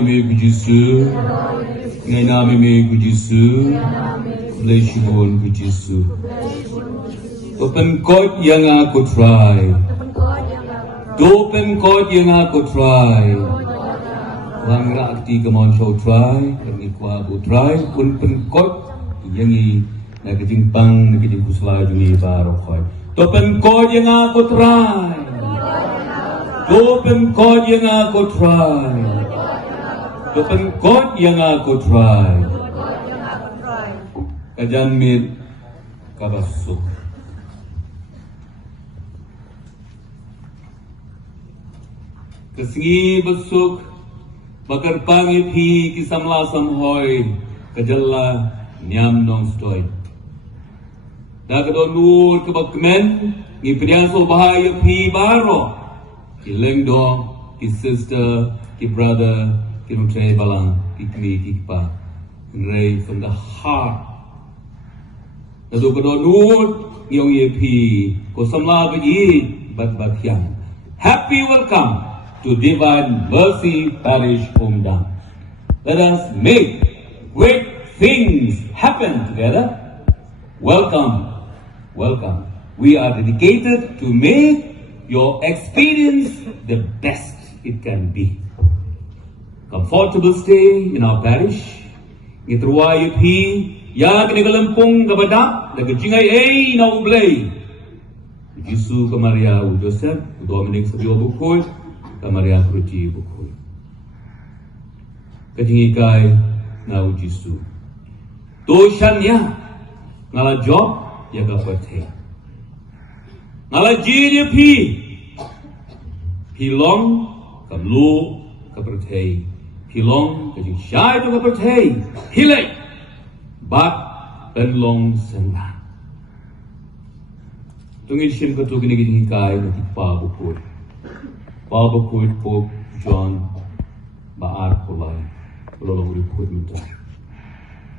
ime kujisu. Ngainami ime kujisu. Bless you all kujisu. Open court yang aku try. Open court yang aku try. Langra akti kemon show try. Kami kuabu try. Open court yang i nagjimpang naging kusla juni barokoy. Open court yang aku try. Open court yang aku try. Open court yang aku try. Kajan mit kabasuk. Kesengi besuk bakar pangi pi kisamla samhoy kajalla nyam nong stoy. Dagado nur kebakmen ni priaso bahaya pi baro ki lengdo ki sister ki brother ki nutre balang ki kmi ki pa ngrei from the heart. Dagado nur yong ye pi ko samla bi bat yang. Happy welcome to Divine Mercy Parish Umdang. Let us make great things happen together. Welcome, welcome. We are dedicated to make your experience the best it can be. Comfortable stay in our parish. Ngitruwayo pi, ya kinigalampong kabada, nagajingay na ublay. Jisu ka Maria u Joseph, u Dominic sa Diyo Bukoy, ka Maria Kruci Bukoy. Katingikay na u Jisu. Toshan niya, ngala job, ya ka patay. Ngala jiri pi, pilong, kamlu, ka patay. Pilong, kajing siyay to ka patay. Hilay, bat, penlong senda. Tungin siyem ka to kinigingkay na tipabukoy. Pabukoy po John Baar Kulay. Lolong report minta.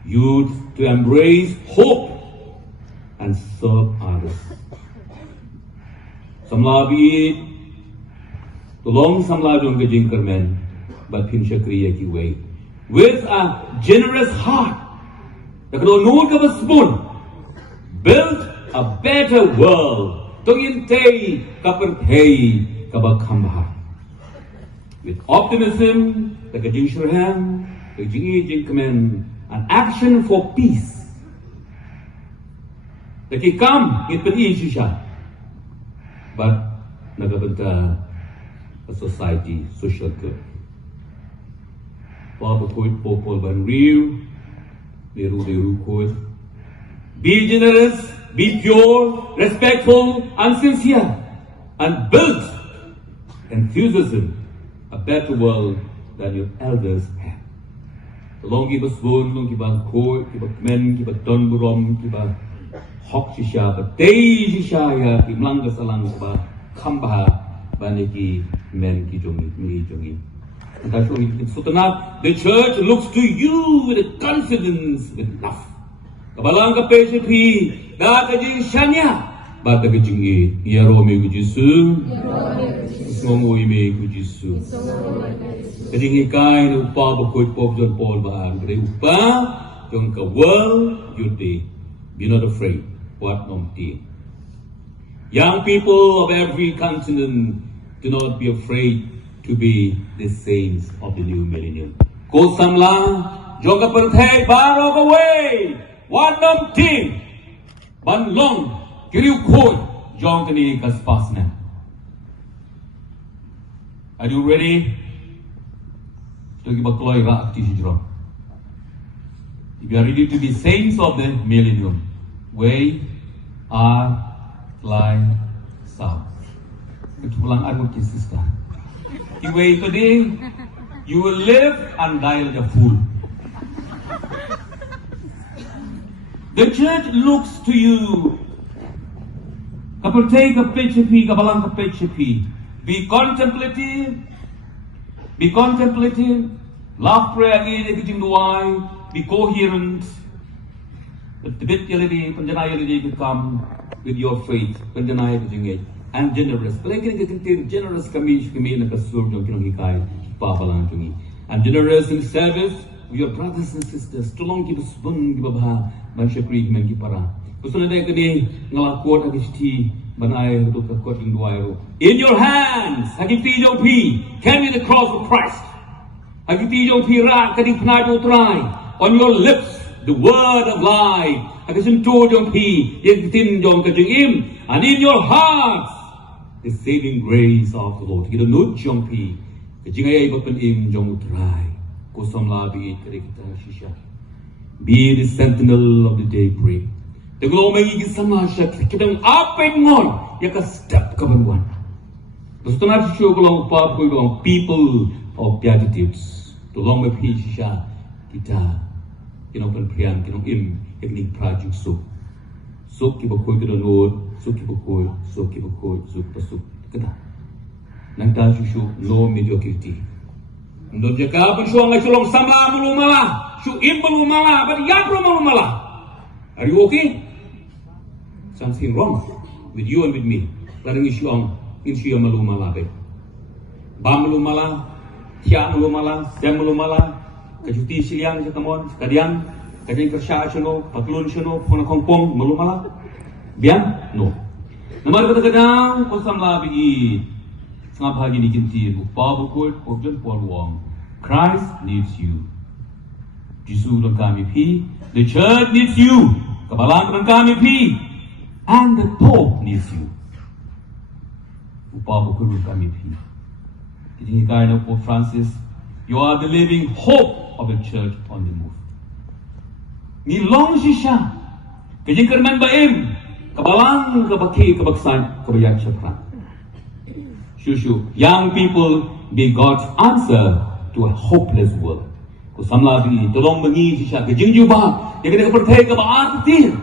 Youth to embrace hope and serve others. Samlabi tulong samlabi ang gajing kermen but pin syakriya ki way with a generous heart. Nakadunod ka ba spoon? Build a better world. Tungin tay kapertay kabakamba. With optimism, the gajing shurham, the gajing kemen, an action for peace. Lagi kam it pati siya, but nagabanta a society, social good. Papakoy popol ban riu, liru koy. Be generous, be pure, respectful, and sincere, and build enthusiasm, a better world than your elders had. Long kiba spoon, long kiba koy, kiba men, kiba don burom, kiba hok shisha, but day shisha ya, kimlang kasalang ba, kamba, baniki, men ki jongi, mi jongi. And that's why the church looks to you with confidence, with love. Kabalang ka peshe pi, da kajing shanya, ba da kajing yaro me kujisu, songo me kujisu. Kajing ikay na upa bakoy pop John Paul ba ang upa, yung ka world you'd be not afraid. What nomti. Young people of every continent, do not be afraid to be the saints of the new millennium. Ko samla, joga pertay barok away. What nomti. Banlong, kiriu koy, jong kani kaspasna. Are you ready? To give a kloy ra akti hijro. If you are ready to be saints of the millennium, way are fly south. Ito lang ako kisista. Iway today, you will live and die like a fool. The church looks to you. Kapatay kapechepi, kabalang kapechepi. Be contemplative. Be contemplative. Love prayer again, be coherent. But the bit yalidi, panjanaya yalidi become with your faith, panjanaya yalidi, and generous. Palagi generous kami na kasur yung kinong hikay, papalang tungi. and generous in service with your brothers and sisters. Tolong kita sebun kita bah manusia kri men kita para. Kusuna dai kini ngalakot agis ti banai untuk kakot ing dua ero. In your hands, hagiti jong pi, carry the cross of Christ. Hagiti jong pi ra kading penai do try. On your lips, the word of life. Hagisin tu jong pi, yang tin jong kajing im, and in your hearts, the saving grace of the Lord. Kita nut jong pi, kajing ay bapen im jong utray. Kusam labi kita shisha. Be the sentinel of the daybreak. Teglo mengi sama syak kita apen ngon ya ka step ka banwan. Bastuna shisho kolong pa ko kolong people of beatitudes. Tolong me pi shisha kita pen priang kinong im eknik prajuk suk. Suk ki bakoy kita nod, suk ki bakoy, suk pasuk kita. Nang ta shisho no mediocrity. Ndo jaka pun shuang ngai sulong sama mulu malah, shu im mulu malah, but yang mulu malah. Are you okay? Something wrong with you and with me. Larang isyong malu malah be. Ba malu malah, tia malu malah, sem malu malah, kajuti siliang sa tamon, kadiang, kading kersya syono, patlun syono, puna kongpong malu malah. Biang? No. Namar kata kadang kosam labi sangap hagi ni kinti bupa bukul pokjan puan Christ needs you. Jisu dan kami pi. The church needs you. Kabalang dan kami pi. And the Pope needs you. Bupa bukul dan kami pi. Jadi kaya na Pope Francis, you are the living hope of the church on the move. Ni long siya. Kajing kerman baim. Kabalang, kabaki, kabaksan, kabayak syapran. Shushu, young people be God's answer to a hopeless world. Kung samlabi, tolong mengi siya, kajing juba, yang kita kepercaya kebaat tir.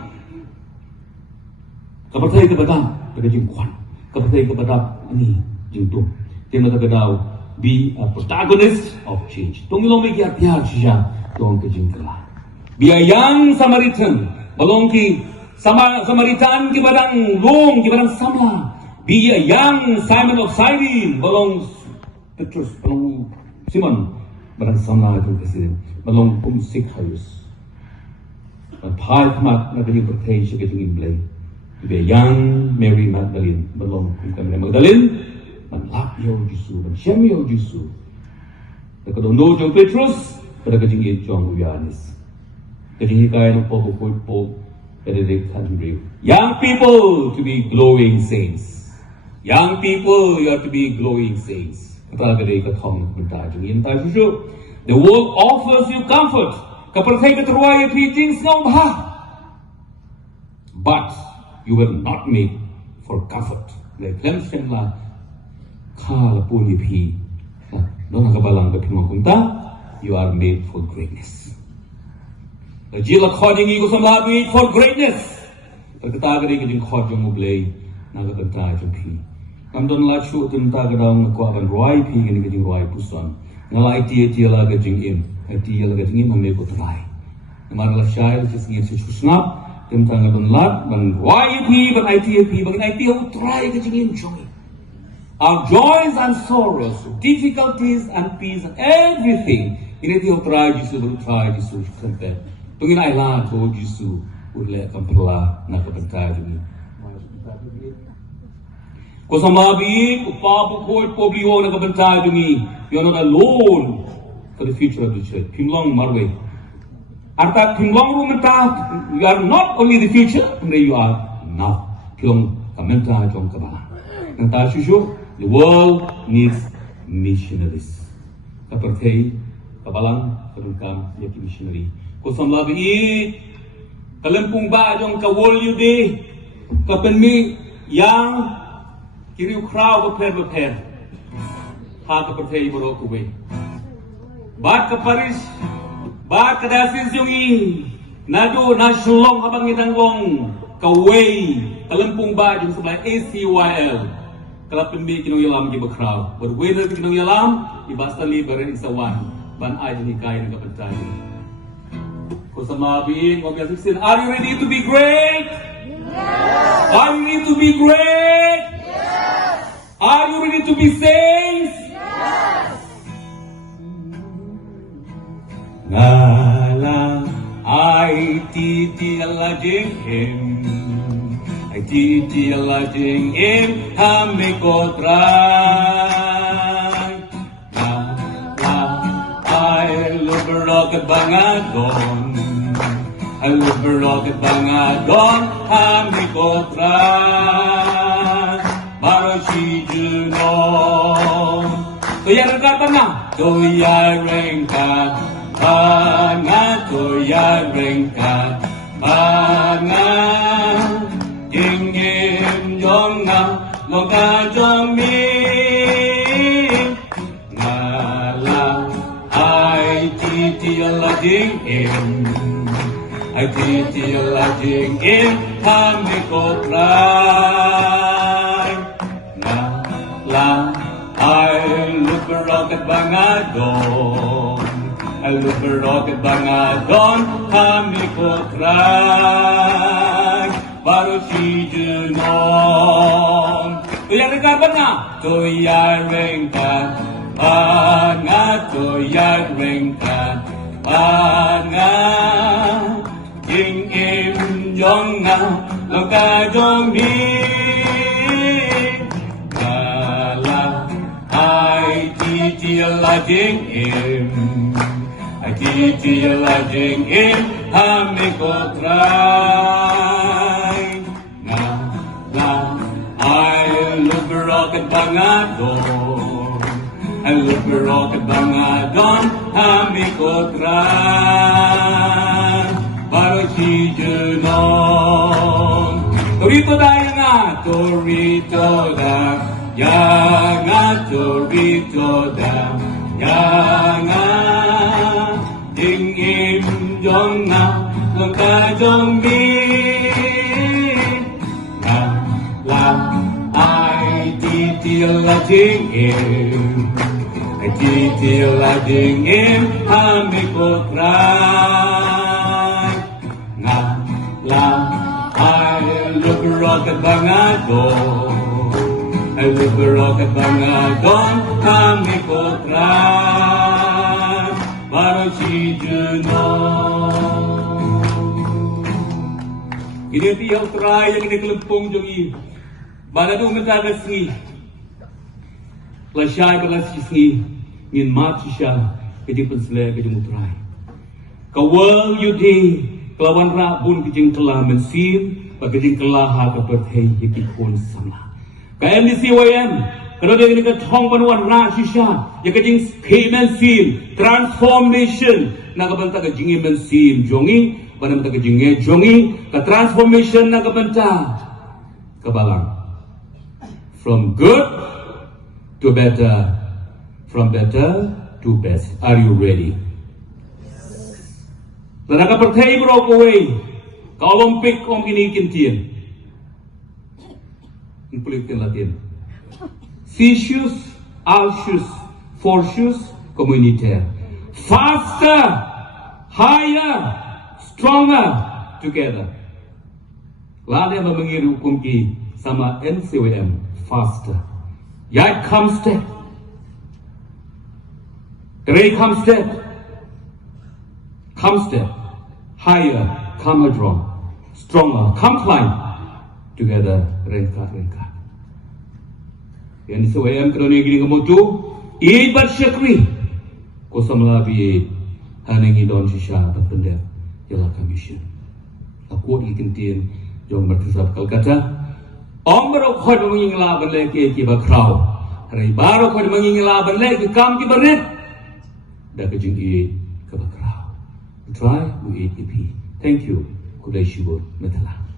Kepercaya kebatam, kajing kuan. Kepercaya kebatam, ini, jingtung. Tiang kagadaw, be a protagonist of change. Tungilong may kiat-kiat siya, tong kajing kala. Be a young Samaritan, balong ki, Samaritan ki badang long, ki badang samla. Be a young Simon of Cyrene, balong Petrus, balong Simon, barang samla itu kasi, balong pumsik hayus. Pai kamat na kanyang pertay siya kanyang imblay. Be a young Mary Magdalene, balong kanyang Magdalene, manlap yaw Jisu, mansiyam yaw Jisu. Nakadono jong Petrus, pada kanyang itjong Uyanis. Kanyang hikaya ng po, young people to be glowing saints. Young people, you have to be glowing saints. The world offers you comfort. But you were not made for comfort. You are made for greatness. The jail according for greatness. Pagkatagari ka din kodyo mo blay, nagkakanta yung pi. Kamdon la shu tun tagadang nakwakan ruay pi gani ka din ruay puson. Ngala iti la ka jing im, iti la ka jing im hame ko try. Namar la shay, just ngir sa susngap, tim tagadon lat, ban ruay pi, ban iti, ban iti ho try ka jing im joy. Our joys and sorrows, difficulties and peace, everything, initi ho try Jisu, compare. Tungin ay la ko Jisu, urle kamperla nakapentay dumi. Kung sa mabi, upapukot, pobliho nakapentay dumi, you're not alone for the future of the church. Pimlong marwe. Arta pimlong rumenta, you are not only the future, you are now. Pilong kamenta jong kabala. Nang tayo shushu, the world needs missionaries. Kapatay, kabalang, kadungkam, yaki missionary. Kung sa mabi, kalampung ba yung kawolyo di, kapanmi, yang kiriw kraw beper. Ha kapatay bro kuwe. Bat kaparis, bat kadasis yung nado nasulong habang itanglong kaway, kalampung ba yung sablay ACYL. Kalapanmi kinong yalam giba kraw. But whether kinong yalam, ibasta liberin isawan. Ban ay din hikay ng kapatay. Kung sa mabiin, are you ready to be great? Yes! Are you ready to be great? Yes! Are you ready to be saints? Yes! Ngala ay titi alajing him, ay titi alajing him hamikotray. Ngala ay luberok at bangadon, ay luberok at bangadon hamikotray. Baro si Junon, tuyar ka na, tuyar ka. Banga toya rengka, banga jingim jonga loka jomi ngala ai titi ala jingim, ai titi ala jingim hamikotray ngala ai luperok at bangadon. Aluberok at bangadon hamikotray. Baro si Junon, tuyar ka ba na? Tuyar ka, banga tuyar ka, banga ing im jong nga loka jong mi ngala ay titi ala jing im. Titi alajing im hamikotray. Ngala ay luberok at bangadon, ay luberok at bangadon hamikotray. Baro si Junon, torito dahil nga, torito da, ya nga torito da, ya nga. Ding im jong na long ka jong mi ngala ai titi la jing im, ai titi la jing im hamikotray ngala ai luberok at bangadon, ai luberok at bangadon hamikotray. Baro si Junon. Giniti ang try ang iniklagpong jongi. Bala nung matagas ni. Lasyay balas si ngin match siya. Kajing pansle kajing utray. Kawal yudi. Kelawan rabun kajing kelaman sim. Pagkajing kelaha kapatay yakikon sama. Kaya MDCYM. Kalau dia ini ketong panuan rasi siya, ya kajing payment sim, transformation, nakabanta kajing iman sim, jongi, banam ta kajing jongi, ka transformation nakabanta, kabalang, from good to better, from better to best. Are you ready? Na nakapertay bro ko way, ka Olympic kong kinikintiyan. Ipulitin Latin. Ficius, Alcius, Forcius, Communitaire. Faster, higher, stronger, together. Lada ba mangiru kumki sama NCWM, faster. Yat come step. Ray come step. Come step. Higher, come adron. Stronger, come climb. Together, rengkat. Yang disewayam kerana gini kemutu, iit bersyakri. Kosa melabi hanengi don sisha terpendek ialah commission. Aku ikintin jom bertisab Kalkata. Om berok khod mengingla berlek ki bakrau. Hari baru khod mengingla berlek ki kam ki berit. Dah kejing iit ke bakrau. Try we eat ipi. Thank you. Kulai syukur. Metalah.